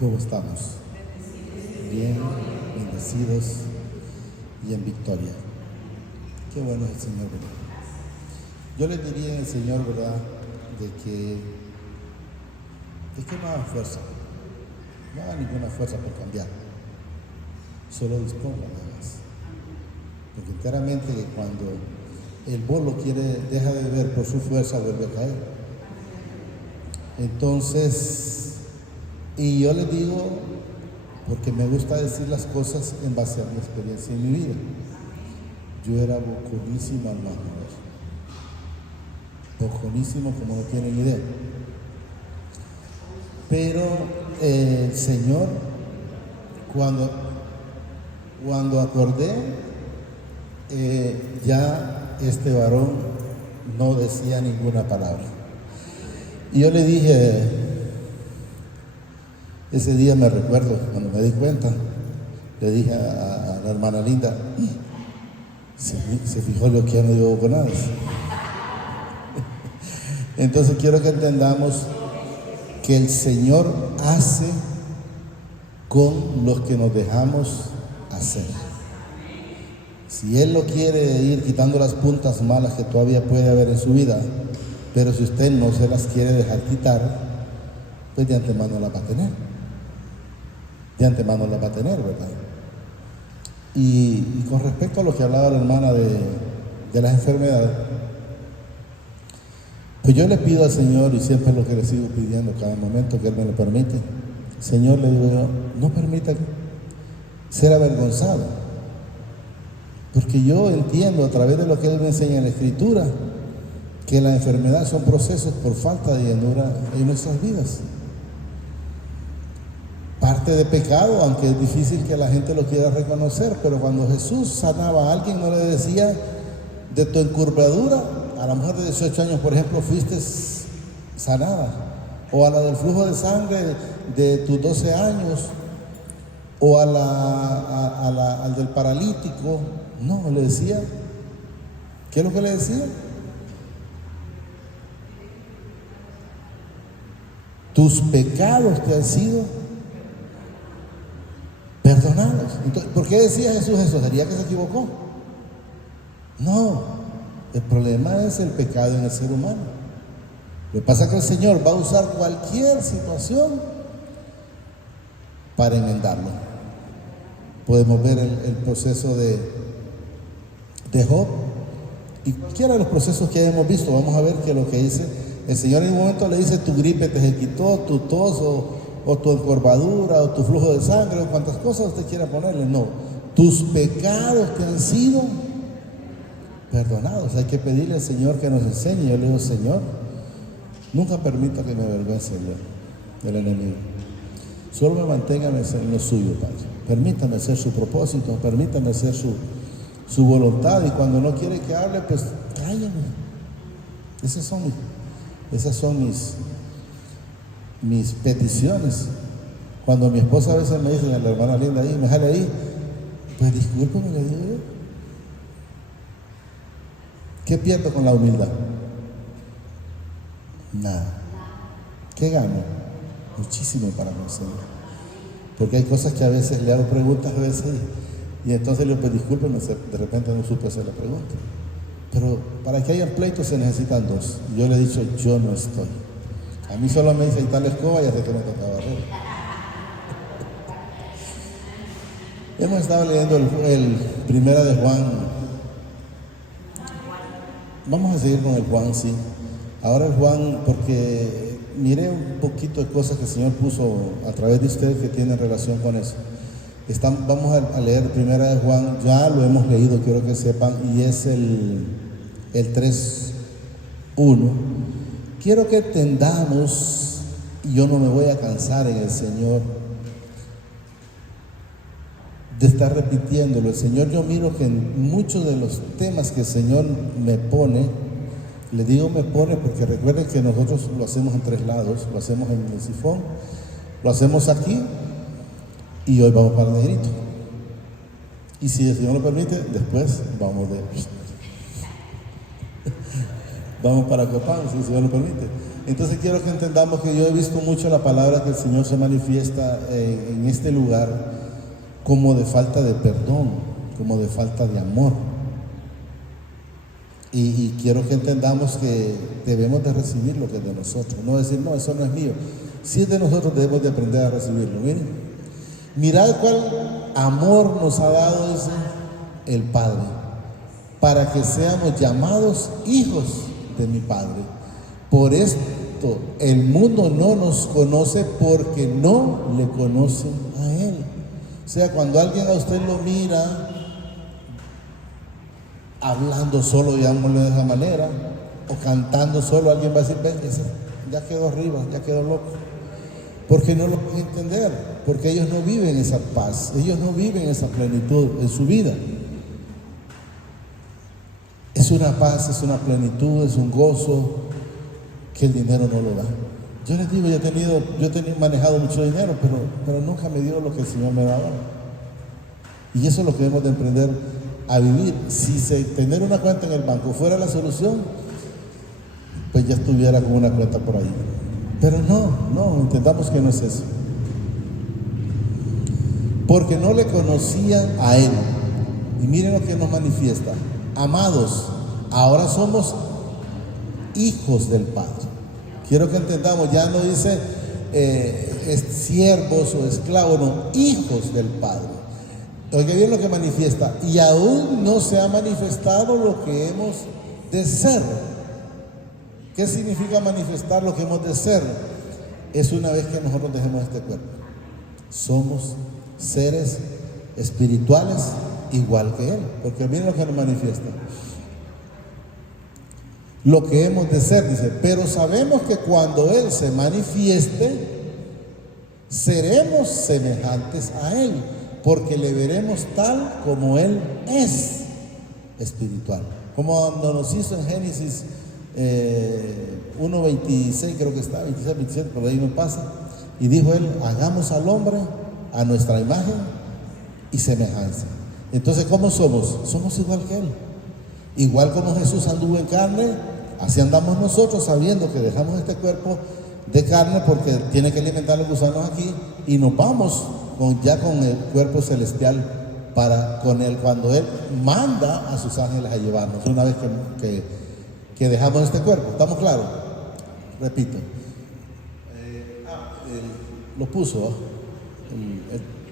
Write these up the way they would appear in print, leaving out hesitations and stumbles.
¿Cómo estamos? Bien, bendecidos y en victoria. Qué bueno es el Señor, ¿verdad? Yo les diría en el Señor, ¿verdad?, de que no hagan fuerza, no hagan ninguna fuerza por cambiar, solo dispongan nada más. Porque enteramente que cuando el bolo deja de beber por su fuerza, vuelve a caer. Entonces, y yo les digo, porque me gusta decir las cosas en base a mi experiencia en mi vida. Yo era boconísimo, hermano. Boconísimo como no tienen idea. Pero el Señor, cuando acordé, ya este varón no decía ninguna palabra. Y yo le dije, ese día me recuerdo, cuando me di cuenta, le dije a la hermana Linda, se fijó lo que ya no dio boconadas. Entonces quiero que entendamos que el Señor hace con los que nos dejamos hacer. Si Él lo quiere ir quitando las puntas malas que todavía puede haber en su vida, pero si usted no se las quiere dejar quitar, pues de antemano las va a tener. De antemano las va a tener, ¿verdad? Y con respecto a lo que hablaba la hermana de las enfermedades, pues yo le pido al Señor, y siempre es lo que le sigo pidiendo cada momento que Él me lo permite. Señor, le digo yo, no permita ser avergonzado, porque yo entiendo a través de lo que Él me enseña en la Escritura que la enfermedad son procesos por falta de llenura en nuestras vidas. Parte de pecado, aunque es difícil que la gente lo quiera reconocer, pero cuando Jesús sanaba a alguien no le decía, de tu encurvadura, a la mujer de 18 años, por ejemplo, fuiste sanada, o a la del flujo de sangre de tus 12 años, o al del paralítico. No, le decía, ¿qué es lo que le decía? Tus pecados te han sido perdonados. Entonces, ¿por qué decía Jesús eso? ¿Sería que se equivocó? No, el problema es el pecado en el ser humano. Lo que pasa es que el Señor va a usar cualquier situación para enmendarlo. Podemos ver el proceso de Job y cualquiera de los procesos que hemos visto. Vamos a ver que lo que dice el Señor en un momento le dice, tu gripe te quitó, tu tos o tu encorvadura o tu flujo de sangre o cuantas cosas usted quiera ponerle. No, tus pecados te han sido perdonados. Hay que pedirle al Señor que nos enseñe. Yo le digo, Señor, nunca permita que me avergüence del enemigo. Solo me mantenga en lo suyo, Padre. Permítame hacer su propósito, permítame hacer su voluntad, y cuando no quiere que hable, pues cállame. Esas son mis peticiones. Cuando mi esposa a veces me dice, la hermana Linda ahí, me jale ahí, pues discúlpame, le digo yo. ¿Qué pierdo con la humildad? Nada. ¿Qué gano? Muchísimo para mí, Señor. Porque hay cosas que a veces le hago preguntas a veces y entonces le digo, pues discúlpeme, de repente no supe hacer la pregunta. Pero para que haya pleitos se necesitan dos. Yo le he dicho, yo no estoy. A mí solo me dice, ahí está la escoba, ya sé que me toca barrer. Hemos estado leyendo el primera de Juan. Vamos a seguir con el Juan, sí. Ahora el Juan, porque miré un poquito de cosas que el Señor puso a través de ustedes que tienen relación con eso. Vamos a leer primera de Juan, ya lo hemos leído, quiero que sepan, y es el 3:1. Quiero que entendamos, y yo no me voy a cansar en el Señor de estar repitiéndolo. El Señor, yo miro que en muchos de los temas que el Señor me pone, le digo me pone porque recuerden que nosotros lo hacemos en 3 lados, lo hacemos en el sifón, lo hacemos aquí, y hoy vamos para Negrito. Y si el Señor lo permite, después vamos para Copán, si el Señor lo permite. Entonces quiero que entendamos que yo he visto mucho la palabra que el Señor se manifiesta en este lugar como de falta de perdón, como de falta de amor. Y quiero que entendamos que debemos de recibir lo que es de nosotros, no decir, no, eso no es mío. Si es de nosotros, debemos de aprender a recibirlo. Miren, mirad cuál amor nos ha dado, dice el Padre, para que seamos llamados hijos de mi Padre. Por esto el mundo no nos conoce, porque no le conocen a Él. O sea, cuando alguien a usted lo mira hablando solo, digámoslo de esa manera, o cantando solo, alguien va a decir, ven, ese ya quedó arriba, ya quedó loco. Porque no lo pueden entender, porque ellos no viven esa paz, ellos no viven esa plenitud en su vida. Es una paz, es una plenitud, es un gozo que el dinero no lo da. Yo les digo, yo he manejado mucho dinero, pero nunca me dio lo que el Señor me daba. Y eso es lo que debemos de aprender a vivir. Si tener una cuenta en el banco fuera la solución, pues ya estuviera con una cuenta por ahí. Pero no, entendamos que no es eso. Porque no le conocían a Él. Y miren lo que nos manifiesta. Amados, ahora somos hijos del Padre. Quiero que entendamos, ya no dice siervos o esclavos, no, hijos del Padre. Oiga bien lo que manifiesta. Y aún no se ha manifestado lo que hemos de ser. ¿Qué significa manifestar lo que hemos de ser? Es una vez que nosotros dejemos este cuerpo. Somos seres espirituales igual que Él. Porque miren lo que nos manifiesta. Lo que hemos de ser, dice, pero sabemos que cuando Él se manifieste, seremos semejantes a Él, porque le veremos tal como Él es espiritual. Como cuando nos hizo en Génesis 1:26, creo que está, 26, 27, por ahí no pasa, y dijo Él, hagamos al hombre a nuestra imagen y semejanza. Entonces, ¿cómo somos? Somos igual que Él. Igual como Jesús anduvo en carne, así andamos nosotros, sabiendo que dejamos este cuerpo de carne porque tiene que alimentar a los gusanos aquí, y nos vamos ya con el cuerpo celestial con Él, cuando Él manda a sus ángeles a llevarnos, una vez que dejamos este cuerpo. ¿Estamos claros? Repito. Lo puso,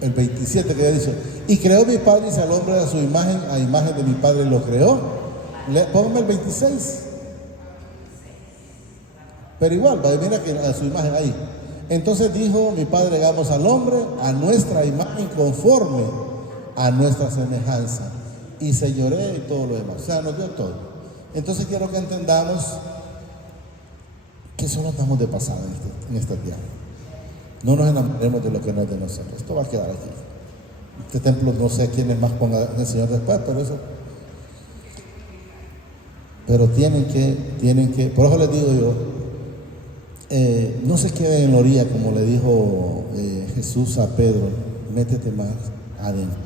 el 27 que dice, y creó mi Padre, dice, al hombre a su imagen, a imagen de mi Padre lo creó. Póngame el 26. Pero igual, mira que a su imagen ahí. Entonces dijo mi Padre, hagamos al hombre a nuestra imagen, conforme a nuestra semejanza, y señoré y todo lo demás. O sea, nos dio todo. Entonces quiero que entendamos que solo estamos de pasada en esta tierra. No nos enamoremos de lo que no es de nosotros. Esto va a quedar aquí. Este templo, no sé quiénes más ponga el Señor después, pero tienen que, por eso les digo yo, no se queden en la orilla, como le dijo Jesús a Pedro, métete más adentro.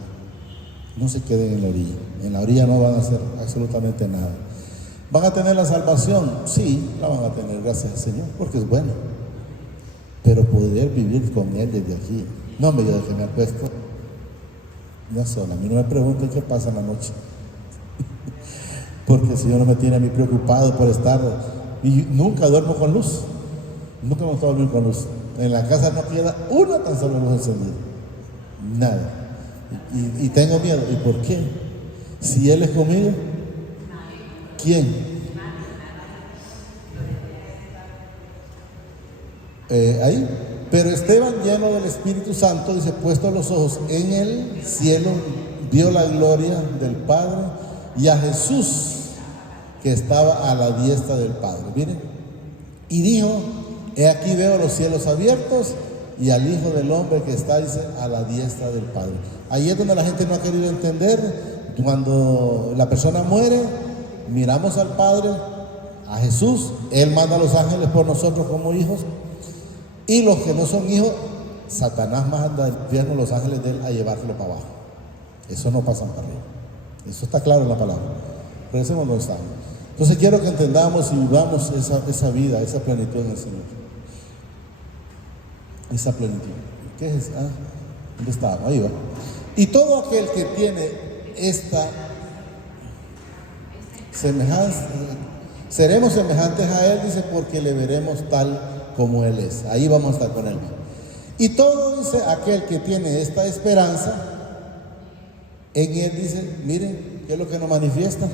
No se queden en la orilla. En la orilla no van a hacer absolutamente nada. ¿Van a tener la salvación? Sí, la van a tener, gracias al Señor, porque es bueno. Pero poder vivir con Él desde aquí. No me diga que me acuesto no sola. A mí no me pregunten qué pasa en la noche. Porque el Señor no me tiene a mí preocupado por estar. Y nunca duermo con luz. Nunca me gusta dormir con luz. En la casa no queda una tan sola luz encendida. Nada. Y tengo miedo. ¿Y por qué? Si Él es conmigo, ¿quién? Ahí. Pero Esteban, lleno del Espíritu Santo, dice, puesto los ojos en el cielo, vio la gloria del Padre y a Jesús que estaba a la diestra del Padre. Miren. Y dijo, he aquí veo los cielos abiertos y al Hijo del Hombre que está, dice, a la diestra del Padre. Ahí es donde la gente no ha querido entender. Cuando la persona muere, miramos al Padre, a Jesús, Él manda a los ángeles por nosotros como hijos, y los que no son hijos, Satanás manda al infierno los ángeles de Él a llevárselo para abajo. Eso no pasa para arriba. Eso está claro en la palabra. Regresemos donde estamos. Entonces quiero que entendamos y vivamos esa vida, esa plenitud en el Señor. Esa plenitud. ¿Qué es? ¿Dónde está? Ahí va. Y todo aquel que tiene esta semejanza, seremos semejantes a Él, dice, porque le veremos tal como Él es. Ahí vamos a estar con Él. Y todo, dice, aquel que tiene esta esperanza en Él, dice, miren, ¿qué es lo que nos manifiesta?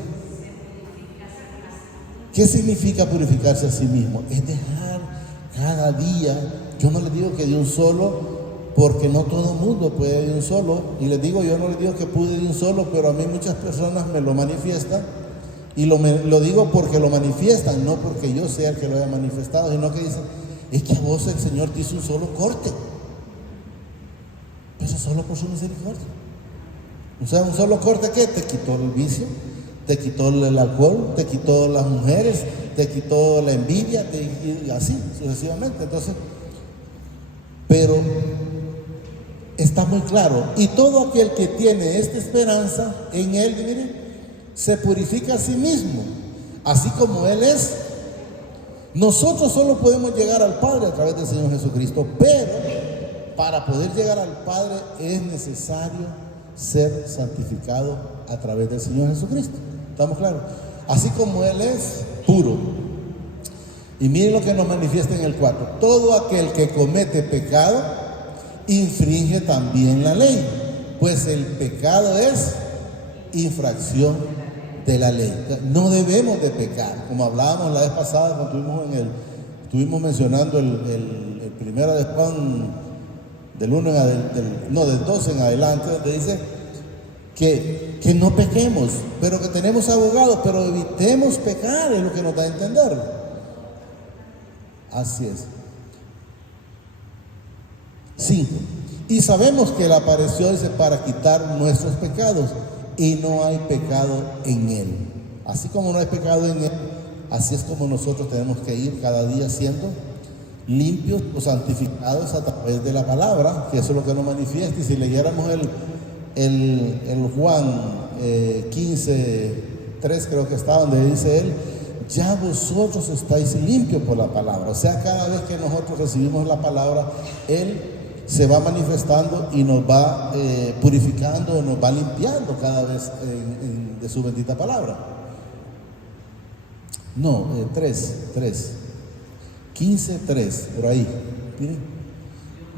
¿Qué significa purificarse a sí mismo? Es dejar cada día. Yo no les digo que de un solo, porque no todo el mundo puede de un solo. Y les digo, yo no les digo que pude de un solo, pero a mí muchas personas me lo manifiestan. Y lo digo porque lo manifiestan, no porque yo sea el que lo haya manifestado, sino que dicen, es que a vos el Señor te hizo un solo corte. Pero solo por su misericordia. O sea, un solo corte que te quitó el vicio, te quitó el alcohol, te quitó las mujeres, te quitó la envidia, y así sucesivamente. Entonces, pero está muy claro. Y todo aquel que tiene esta esperanza en Él, miren, se purifica a sí mismo, así como Él es. Nosotros solo podemos llegar al Padre a través del Señor Jesucristo, pero para poder llegar al Padre es necesario ser santificado a través del Señor Jesucristo. ¿Estamos claros? Así como Él es puro. Y miren lo que nos manifiesta en el 4. Todo aquel que comete pecado infringe también la ley, pues el pecado es infracción de la ley. No debemos de pecar, como hablábamos la vez pasada cuando estuvimos mencionando el primero de Juan, del 12 en adelante, donde dice que no pequemos, pero que tenemos abogados, pero evitemos pecar, es lo que nos da a entender. Así es. 5. Y sabemos que Él apareció, dice, para quitar nuestros pecados, y no hay pecado en Él. Así como no hay pecado en Él, así es como nosotros tenemos que ir cada día siendo limpios o santificados a través de la palabra, que eso es lo que nos manifiesta. Y si leyéramos el Juan 15:3, creo que está, donde dice Él, ya vosotros estáis limpios por la palabra. O sea, cada vez que nosotros recibimos la palabra, Él se va manifestando y nos va purificando, nos va limpiando cada vez de su bendita palabra. No, 15:3, por ahí. Miren.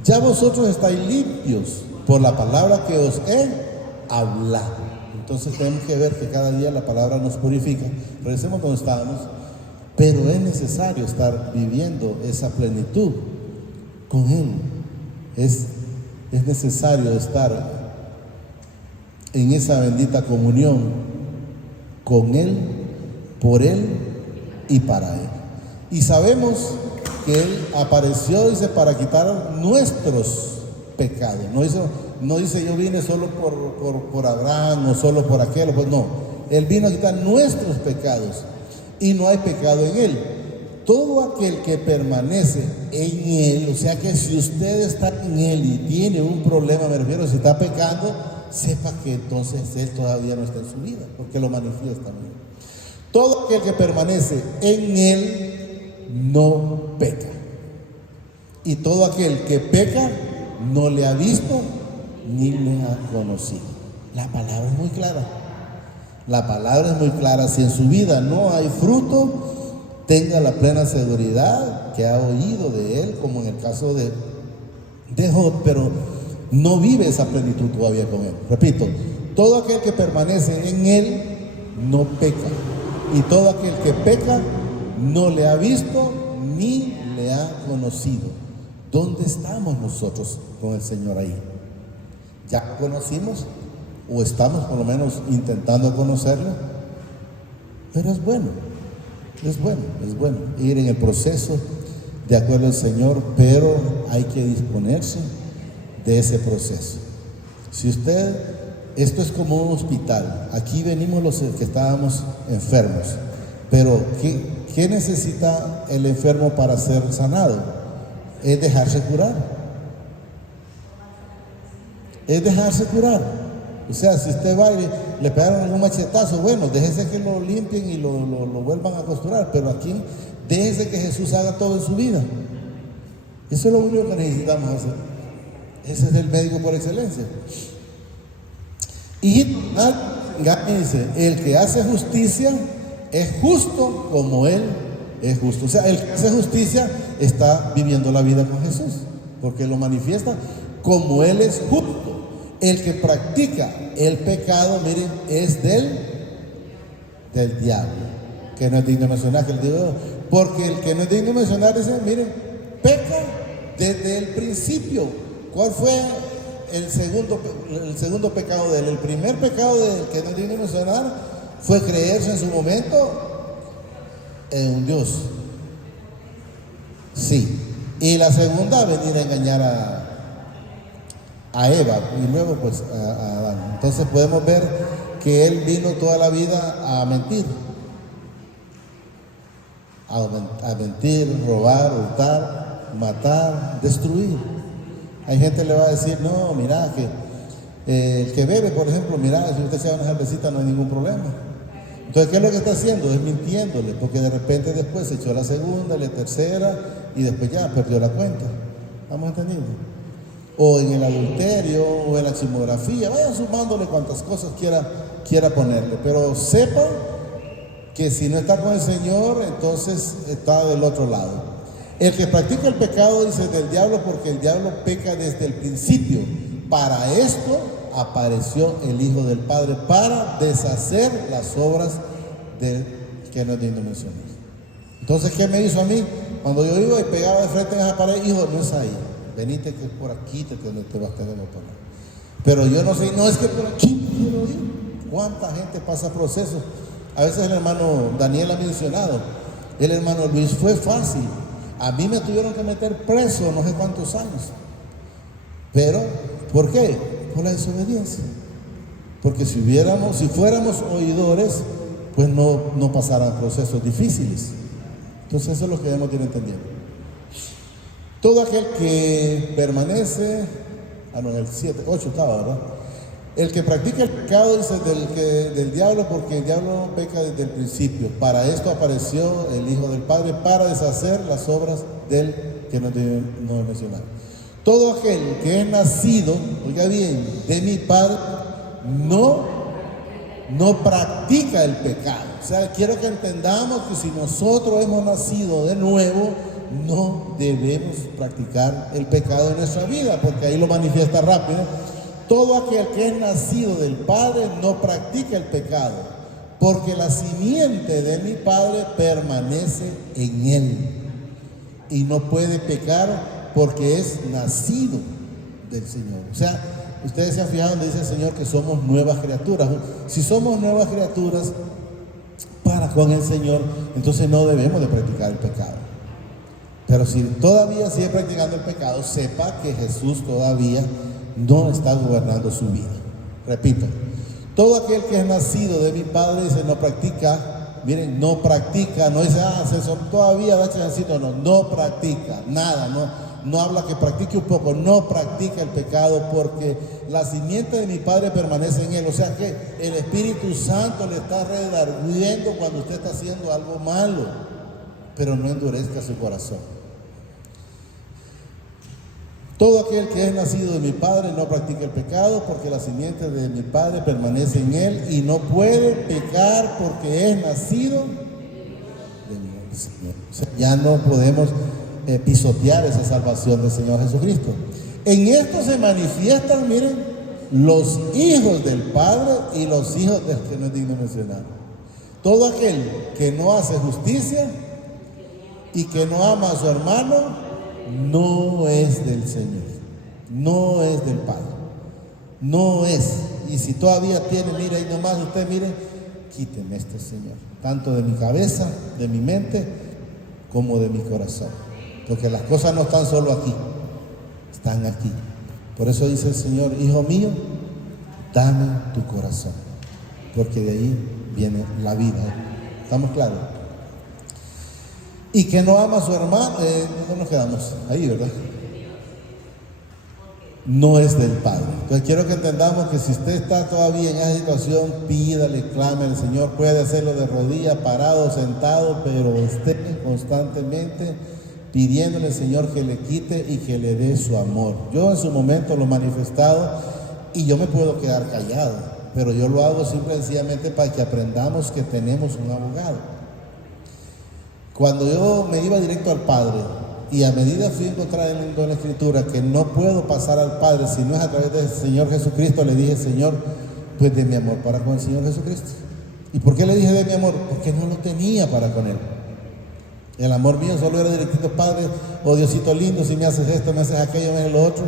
Ya vosotros estáis limpios por la palabra que os he hablado. Entonces tenemos que ver que cada día la palabra nos purifica. Regresemos donde estábamos. Pero es necesario estar viviendo esa plenitud con Él. Es necesario estar en esa bendita comunión con Él, por Él y para Él. Y sabemos que Él apareció, dice, para quitar nuestros pecados. No dice yo vine solo por Abraham o solo por aquel, pues no. Él vino a quitar nuestros pecados y no hay pecado en Él. Todo aquel que permanece en Él, o sea que si usted está en Él y tiene un problema, me refiero, si está pecando, sepa que entonces Él todavía no está en su vida, porque lo manifiesta también. Todo aquel que permanece en Él no peca. Y todo aquel que peca no le ha visto ni le ha conocido. La palabra es muy clara. La palabra es muy clara. Si en su vida no hay fruto, tenga la plena seguridad que ha oído de Él, como en el caso de Job, pero no vive esa plenitud todavía con Él. Repito, todo aquel que permanece en Él no peca. Y todo aquel que peca no le ha visto ni le ha conocido. ¿Dónde estamos nosotros con el Señor ahí? ¿Ya conocimos? ¿O estamos por lo menos intentando conocerlo? Pero es bueno ir en el proceso de acuerdo al Señor, pero hay que disponerse de ese proceso. Esto es como un hospital. Aquí venimos los que estábamos enfermos, pero ¿qué necesita el enfermo para ser sanado? Es dejarse curar. Es dejarse curar. O sea, si usted va y le pegaron un machetazo, bueno, déjese que lo limpien y lo vuelvan a costurar, pero aquí déjese que Jesús haga todo en su vida. Eso es lo único que necesitamos hacer. Ese es el médico por excelencia. Y dice, el que hace justicia es justo como Él es justo. O sea, el que hace justicia está viviendo la vida con Jesús, porque lo manifiesta como Él es justo. El que practica el pecado, miren, es del diablo, que no es digno de mencionar, porque el que no es digno de mencionar, dice, miren, peca desde el principio. ¿Cuál fue el segundo pecado de él? El primer pecado del que no es digno de mencionar fue creerse en su momento en un Dios. Sí. Y la segunda, venir a engañar a Eva y luego pues a Adán. Entonces podemos ver que él vino toda la vida a mentir. A mentir, robar, hurtar, matar, destruir. Hay gente que le va a decir, no, mira, que el que bebe, por ejemplo, mira, si usted se da una cervecita no hay ningún problema. Entonces, ¿qué es lo que está haciendo? Es mintiéndole, porque de repente después se echó la segunda, la tercera, y después ya perdió la cuenta. ¿Estamos entendiendo? O en el adulterio, o en la chismografía, vaya sumándole cuantas cosas quiera ponerle, pero sepa que si no está con el Señor, entonces está del otro lado. El que practica el pecado, dice, del diablo, porque el diablo peca desde el principio. Para esto apareció el Hijo del Padre, para deshacer las obras del que no es digno de mencionar. Entonces, ¿qué me hizo a mí? Cuando yo iba y pegaba de frente en esa pared, hijo, no es ahí, venite que es por aquí te vas a quedar por ahí. Pero yo no sé, no es que por aquí quiero ir. ¿Cuánta gente pasa procesos? A veces el hermano Daniel ha mencionado, el hermano Luis, fue fácil. A mí me tuvieron que meter preso no sé cuántos años. Pero, ¿por qué? Por la desobediencia. Porque si fuéramos oidores, pues no pasaran procesos difíciles. Entonces eso es lo que debemos ir entendiendo. Todo aquel que permanece, en el 8 estaba, ¿verdad? El que practica el pecado, dice, del diablo, porque el diablo peca desde el principio. Para esto apareció el Hijo del Padre, para deshacer las obras del que no he mencionado. Todo aquel que es nacido, oiga bien, de mi Padre, no practica el pecado. O sea, quiero que entendamos que si nosotros hemos nacido de nuevo, no debemos practicar el pecado en nuestra vida, porque ahí lo manifiesta rápido. Todo aquel que es nacido del Padre no practica el pecado, porque la simiente de mi Padre permanece en él y no puede pecar porque es nacido del Señor. O sea, ustedes se han fijado donde dice el Señor que somos nuevas criaturas. Si somos nuevas criaturas para con el Señor, entonces no debemos de practicar el pecado. Pero si todavía sigue practicando el pecado, sepa que Jesús todavía no está gobernando su vida. Repito, todo aquel que es nacido de mi Padre, dice, no practica, miren, no practica, no dice, todavía da chancito, no practica, nada, no habla que practique un poco, no practica el pecado, porque la simiente de mi Padre permanece en él. O sea que el Espíritu Santo le está redarguyendo cuando usted está haciendo algo malo, pero no endurezca su corazón. Todo aquel que es nacido de mi Padre no practica el pecado, porque la simiente de mi Padre permanece en él y no puede pecar porque es nacido de mi Señor. O sea, ya no podemos pisotear esa salvación del Señor Jesucristo. En esto se manifiestan, miren, los hijos del Padre y los hijos del que no es digno de mencionar. Todo aquel que no hace justicia y que no ama a su hermano no es del Señor, no es del Padre, no es. Y si todavía tiene, mire, ahí nomás usted, mire, quíteme este Señor, tanto de mi cabeza, de mi mente, como de mi corazón, porque las cosas no están solo aquí, están aquí. Por eso dice el Señor, hijo mío, dame tu corazón, porque de ahí viene la vida. ¿Estamos claros? Y que no ama a su hermano, no nos quedamos ahí, ¿verdad? no es del Padre. Entonces quiero que entendamos que si usted está todavía en esa situación, pídale, clame al Señor. Puede hacerlo de rodillas, parado, sentado, pero esté constantemente pidiéndole al Señor que le quite y que le dé su amor. Yo en su momento lo he manifestado y yo me puedo quedar callado, pero yo lo hago simple y sencillamente para que aprendamos que tenemos un abogado. Cuando yo me iba directo al Padre, y a medida fui encontrando en la Escritura que no puedo pasar al Padre si no es a través del Señor Jesucristo, le dije: Señor, pues de mi amor para con el Señor Jesucristo. ¿Y por qué le dije de mi amor? Porque no lo tenía para con Él. El amor mío solo era directito: Padre, oh Diosito lindo, si me haces esto, me haces aquello, me haces lo otro.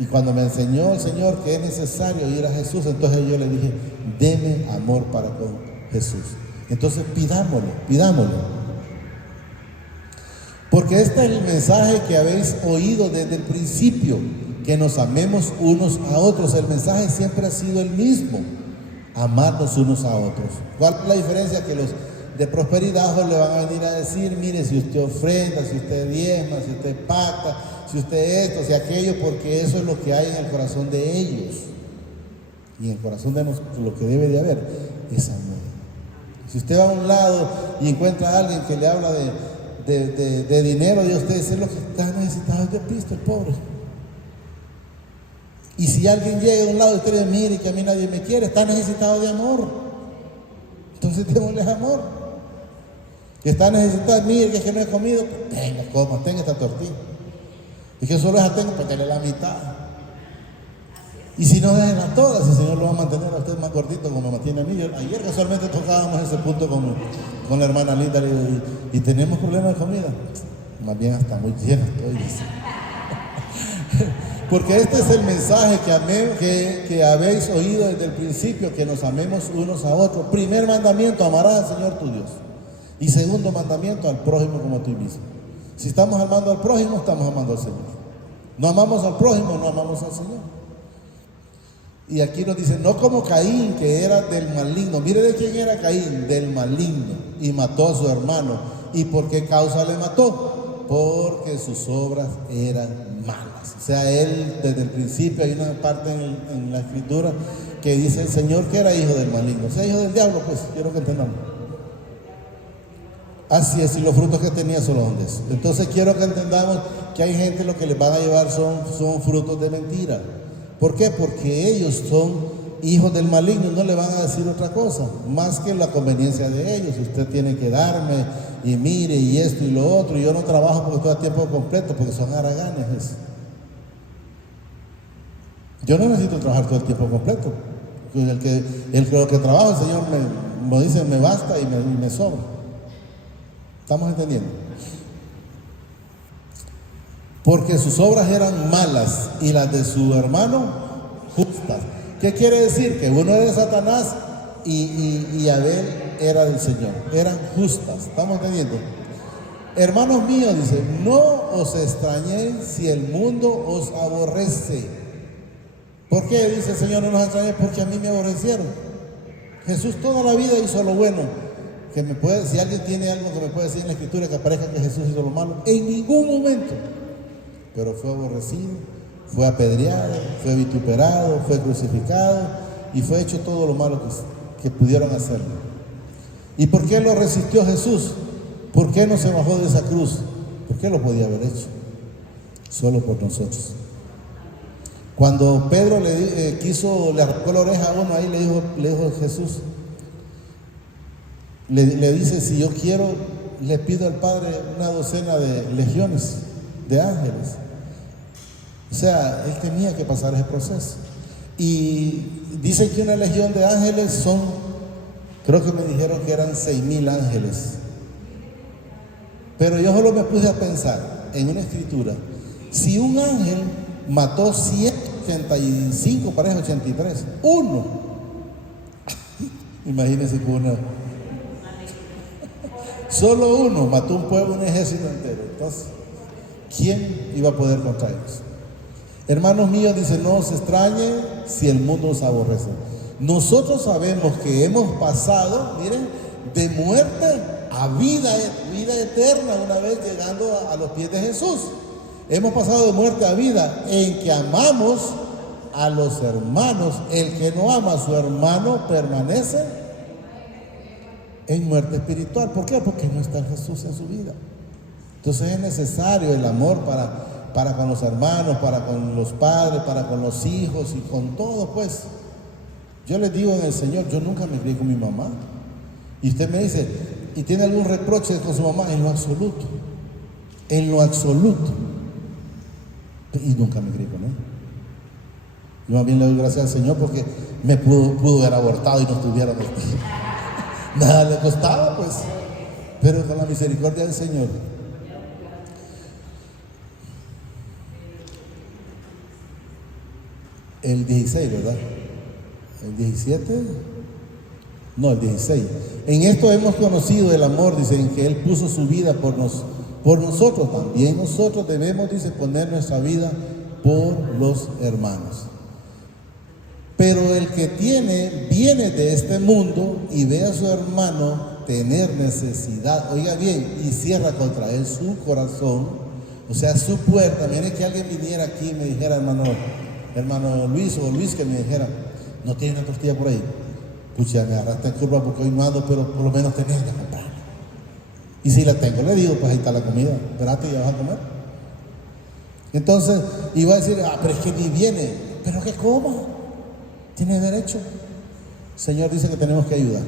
Y cuando me enseñó el Señor que es necesario ir a Jesús, entonces yo le dije: deme amor para con Jesús. Entonces pidámoslo. Porque este es el mensaje que habéis oído desde el principio, que nos amemos unos a otros. El mensaje siempre ha sido el mismo: amarnos unos a otros. ¿Cuál es la diferencia? Que los de prosperidad le van a venir a decir: mire, si usted ofrenda, si usted diezma, si usted pacta, si usted esto, si aquello, porque eso es lo que hay en el corazón de ellos. Y en el corazón de nosotros lo que debe de haber es amor. Si usted va a un lado y encuentra a alguien que le habla de dinero, de usted, es lo que está necesitado de Cristo, el pobre. Y si alguien llega de un lado y usted le dice: mire, que a mí nadie me quiere, está necesitado de amor. Entonces démosle amor. Que está necesitado: mire, que es que no he comido, pues tenga, coma, tenga esta tortilla. Y que solo esa tengo, pues denle la mitad. Y si no, déjenla todas, el Señor lo va a mantener a usted más gordito como me mantiene a mí. Ayer casualmente tocábamos ese punto con la hermana Linda y tenemos problemas de comida. Más bien hasta muy lleno estoy. Porque este es el mensaje que habéis oído desde el principio, que nos amemos unos a otros. Primer mandamiento: amarás al Señor tu Dios. Y segundo mandamiento: al prójimo como a ti mismo. Si estamos amando al prójimo, estamos amando al Señor. No amamos al prójimo, no amamos al Señor. Y aquí nos dice: no como Caín, que era del maligno. Mire de quién era Caín: del maligno, y mató a su hermano. ¿Y por qué causa le mató? Porque sus obras eran malas. O sea, él desde el principio, hay una parte en la Escritura que dice el Señor que era hijo del maligno. O sea, hijo del diablo, pues, quiero que entendamos. Así es, y los frutos que tenía son los de eso. Entonces quiero que entendamos que hay gente lo que les van a llevar son frutos de mentira. ¿Por qué? Porque ellos son hijos del maligno, no le van a decir otra cosa, más que la conveniencia de ellos. Usted tiene que darme, y mire, y esto y lo otro, y yo no trabajo porque estoy a tiempo completo, porque son haraganes. Yo no necesito trabajar todo el tiempo completo. Lo que trabajo, el Señor me dice: me basta y me sobra. ¿Estamos entendiendo? Porque sus obras eran malas y las de su hermano justas. ¿Qué quiere decir? Que uno era de Satanás y Abel era del Señor. Eran justas. ¿Estamos entendiendo? Hermanos míos, dice: no os extrañéis si el mundo os aborrece. ¿Por qué dice el Señor no nos extrañéis? Porque a mí me aborrecieron. Jesús toda la vida hizo lo bueno. Si alguien tiene algo que me puede decir en la Escritura que aparezca que Jesús hizo lo malo, en ningún momento. Pero fue aborrecido, fue apedreado, fue vituperado, fue crucificado y fue hecho todo lo malo que pudieron hacerlo. ¿Y por qué lo resistió Jesús? ¿Por qué no se bajó de esa cruz? ¿Por qué lo podía haber hecho? Solo por nosotros. Cuando Pedro le arrancó la oreja a uno, ahí le dijo Jesús, le dice: si yo quiero, le pido al Padre una docena de legiones de ángeles. O sea, él tenía que pasar ese proceso. Y dicen que una legión de ángeles creo que me dijeron que eran 6,000 ángeles. Pero yo solo me puse a pensar en una escritura: si un ángel mató 185, parece 83, uno. Imagínense que solo uno mató un pueblo, un ejército entero. Entonces, ¿quién iba a poder contra ellos? Hermanos míos, dice: no os extrañe si el mundo os aborrece. Nosotros sabemos que hemos pasado, miren, de muerte a vida eterna una vez llegando a los pies de Jesús. Hemos pasado de muerte a vida en que amamos a los hermanos. El que no ama a su hermano permanece en muerte espiritual. ¿Por qué? Porque no está Jesús en su vida. Entonces es necesario el amor para con los hermanos, para con los padres, para con los hijos y con todo, pues. Yo les digo en el Señor, yo nunca me crié con mi mamá. Y usted me dice, ¿y tiene algún reproche con su mamá? En lo absoluto. En lo absoluto. Y nunca me crié con él. Yo más bien le doy gracias al Señor porque me pudo haber abortado y no estuviera nada le costaba, pues. Pero con la misericordia del Señor. El 16, ¿verdad? El 17. No, el 16. En esto hemos conocido el amor, dice, en que Él puso su vida por nosotros. También nosotros debemos, dice, poner nuestra vida por los hermanos. Pero el que viene de este mundo y ve a su hermano tener necesidad, oiga bien, y cierra contra él su corazón, o sea, su puerta. Mire que alguien viniera aquí y me dijera, hermano Luis o Luis, que me dijera, no tiene una tortilla por ahí. Pucha, me agarraste en curva porque hoy no ando, pero por lo menos tenés que comprar. Y si la tengo, le digo, pues ahí está la comida, espérate, ya vas a comer. Entonces, iba a decir, pero es que ni viene, pero que coma, tiene derecho. El Señor dice que tenemos que ayudar.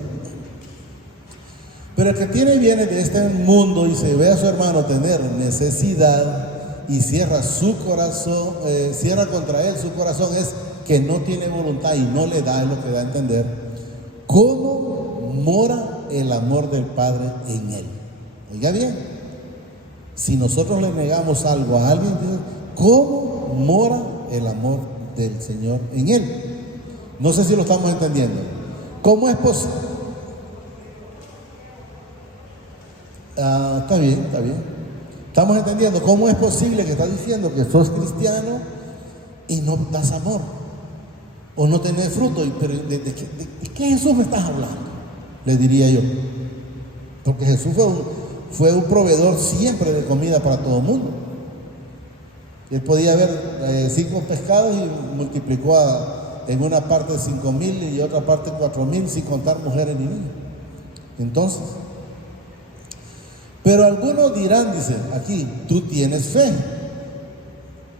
Pero el que viene de este mundo y se ve a su hermano tener necesidad y cierra su corazón, cierra contra él su corazón, es que no tiene voluntad y no le da, es lo que da a entender, cómo mora el amor del Padre en él. Oiga bien, si nosotros le negamos algo a alguien, ¿cómo mora el amor del Señor en él? No sé si lo estamos entendiendo. ¿Cómo es posible? Está bien. Estamos entendiendo. ¿Cómo es posible que estás diciendo que sos cristiano y no das amor? O no tenés fruto. Pero ¿de qué Jesús me estás hablando? Le diría yo. Porque Jesús fue un proveedor siempre de comida para todo el mundo. Él podía haber 5 pescados y multiplicó en una parte 5,000 y otra parte 4,000, sin contar mujeres ni niños. Entonces, pero algunos dirán, dice aquí, tú tienes fe.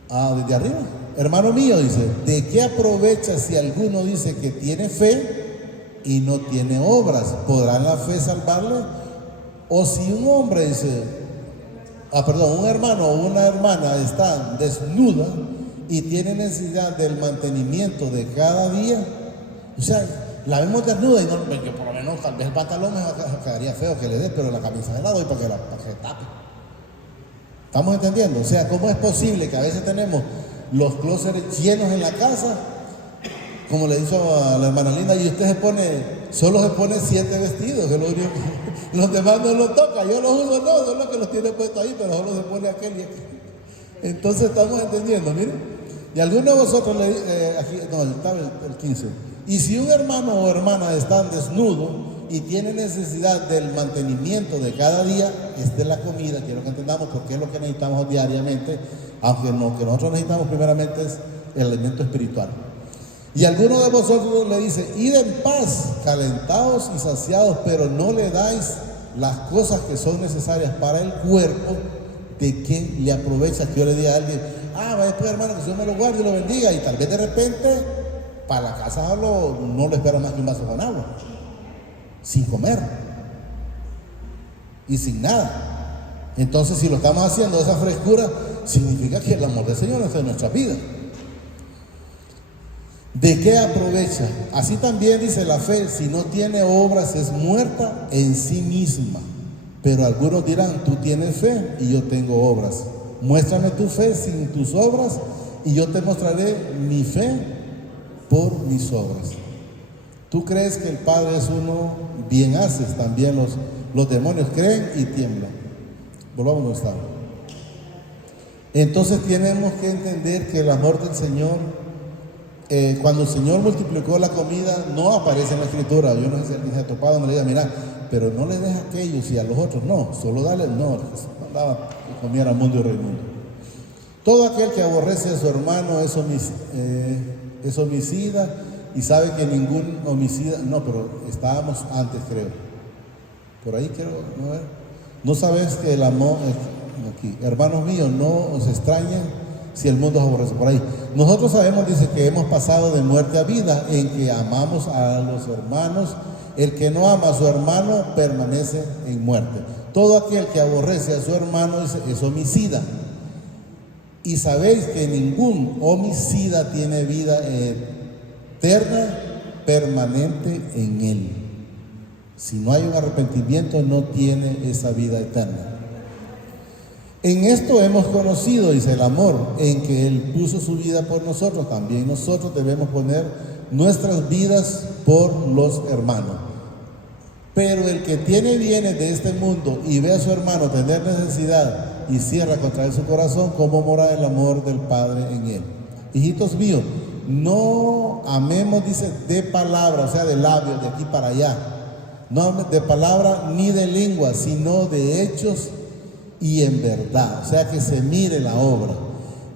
Desde arriba. Hermano mío, dice, ¿de qué aprovecha si alguno dice que tiene fe y no tiene obras? ¿Podrá la fe salvarle? O si un hombre dice, un hermano o una hermana está desnuda y tiene necesidad del mantenimiento de cada día, o sea, la vemos desnuda y no, que por lo menos tal vez el pantalón me quedaría feo que le dé, pero la camisa me la doy para que tape. ¿Estamos entendiendo? O sea, ¿cómo es posible que a veces tenemos los closets llenos en la casa? Como le hizo a la hermana Linda, y usted solo se pone 7 vestidos, que los demás no los toca, yo los uso, no, son los que los tiene puestos ahí, pero solo se pone aquel y aquel. Entonces estamos entendiendo, miren. Y algunos de vosotros estaba el 15. Y si un hermano o hermana están desnudo y tiene necesidad del mantenimiento de cada día, es de la comida, quiero que entendamos porque es lo que necesitamos diariamente, aunque lo que nosotros necesitamos primeramente es el alimento espiritual. Y alguno de vosotros le dice, id en paz, calentados y saciados, pero no le dais las cosas que son necesarias para el cuerpo. ¿De qué le aprovecha que yo le diga a alguien, va después, hermano, que Dios me lo guarde y lo bendiga? Y tal vez de repente, para la casa no le espera más que un vaso con agua, sin comer y sin nada. Entonces, si lo estamos haciendo esa frescura, significa que el amor del Señor está en nuestra vida. ¿De qué aprovecha? Así también dice la fe, si no tiene obras es muerta en sí misma. Pero algunos dirán, tú tienes fe y yo tengo obras. Muéstrame tu fe sin tus obras y yo te mostraré mi fe por mis obras. Tú crees que el Padre es uno, bien haces. También los demonios creen y tiemblan. Volvamos a donde estamos. Entonces tenemos que entender que el amor del Señor, cuando el Señor multiplicó la comida, no aparece en la Escritura. Yo no sé si alguien se ha topado donde le diga, mira, pero no le des a aquellos y a los otros, no, solo dale, no, mandaba que comiera mundo y rey mundo. Todo aquel que aborrece a su hermano es homicida, y sabe que ningún homicida, no, pero estábamos antes, creo. Por ahí creo, ¿no? ¿No sabes que el amor, aquí, hermanos míos, no os extrañen si el mundo os aborrece? Por ahí. Nosotros sabemos, dice, que hemos pasado de muerte a vida en que amamos a los hermanos. El que no ama a su hermano permanece en muerte. Todo aquel que aborrece a su hermano es homicida. Y sabéis que ningún homicida tiene vida eterna permanente en él. Si no hay un arrepentimiento, no tiene esa vida eterna. En esto hemos conocido, dice, el amor, en que Él puso su vida por nosotros. También nosotros debemos poner nuestras vidas por los hermanos. Pero el que tiene bienes de este mundo y ve a su hermano tener necesidad y cierra contra él su corazón, ¿cómo mora el amor del Padre en él? Hijitos míos, no amemos, dice, de palabra, o sea, de labios, de aquí para allá. No de palabra ni de lengua, sino de hechos y en verdad. O sea, que se mire la obra.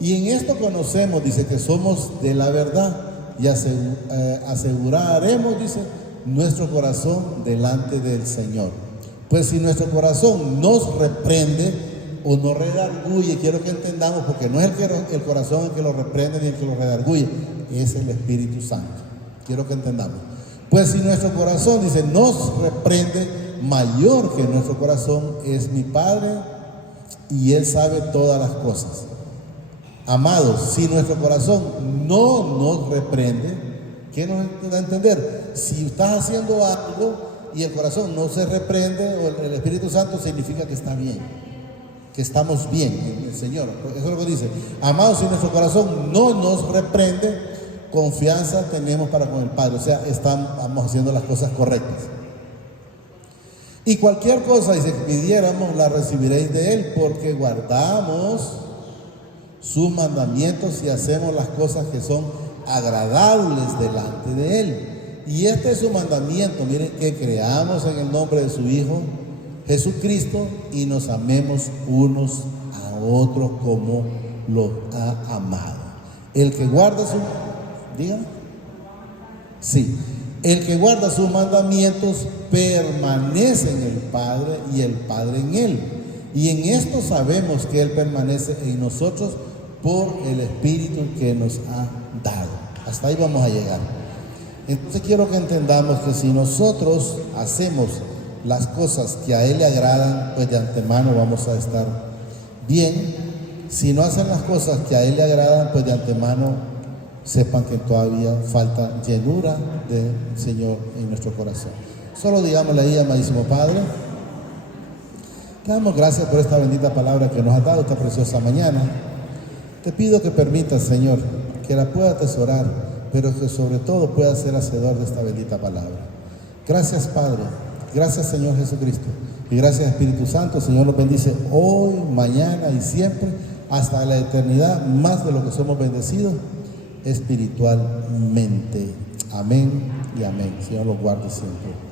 Y en esto conocemos, dice, que somos de la verdad, y aseguraremos, dice, nuestro corazón delante del Señor. Pues si nuestro corazón nos reprende o nos redarguye, quiero que entendamos, porque no es el corazón el que lo reprende ni el que lo redarguye, es el Espíritu Santo. Quiero que entendamos. Pues si nuestro corazón, dice, nos reprende, mayor que nuestro corazón es mi Padre, y Él sabe todas las cosas. Amados, si nuestro corazón no nos reprende, ¿qué nos da a entender? Si estás haciendo algo y el corazón no se reprende, o el Espíritu Santo, significa que está bien, que estamos bien en el Señor. Eso es lo que dice. Amados, si nuestro corazón no nos reprende, confianza tenemos para con el Padre. O sea, estamos haciendo las cosas correctas. Y cualquier cosa, dice, que pidiéramos, la recibiréis de Él, porque guardamos sus mandamientos y hacemos las cosas que son agradables delante de Él. Y este es su mandamiento, miren, que creamos en el nombre de su Hijo Jesucristo y nos amemos unos a otros como los ha amado. El que guarda dígame. Sí. El que guarda sus mandamientos permanece en el Padre y el Padre en él. Y en esto sabemos que Él permanece en nosotros por el Espíritu que nos ha dado. Hasta ahí vamos a llegar. Entonces quiero que entendamos que si nosotros hacemos las cosas que a Él le agradan, pues de antemano vamos a estar bien. Si no hacen las cosas que a Él le agradan, pues de antemano sepan que todavía falta llenura del Señor en nuestro corazón. Solo digámosle ahí, amadísimo Padre, te damos gracias por esta bendita palabra que nos has dado esta preciosa mañana. Te pido que permitas, Señor, que la pueda atesorar, pero que sobre todo pueda ser hacedor de esta bendita palabra. Gracias, Padre. Gracias, Señor Jesucristo. Y gracias, Espíritu Santo. Señor, nos bendice hoy, mañana y siempre, hasta la eternidad, más de lo que somos bendecidos espiritualmente. Amén y amén. Señor los guarde siempre.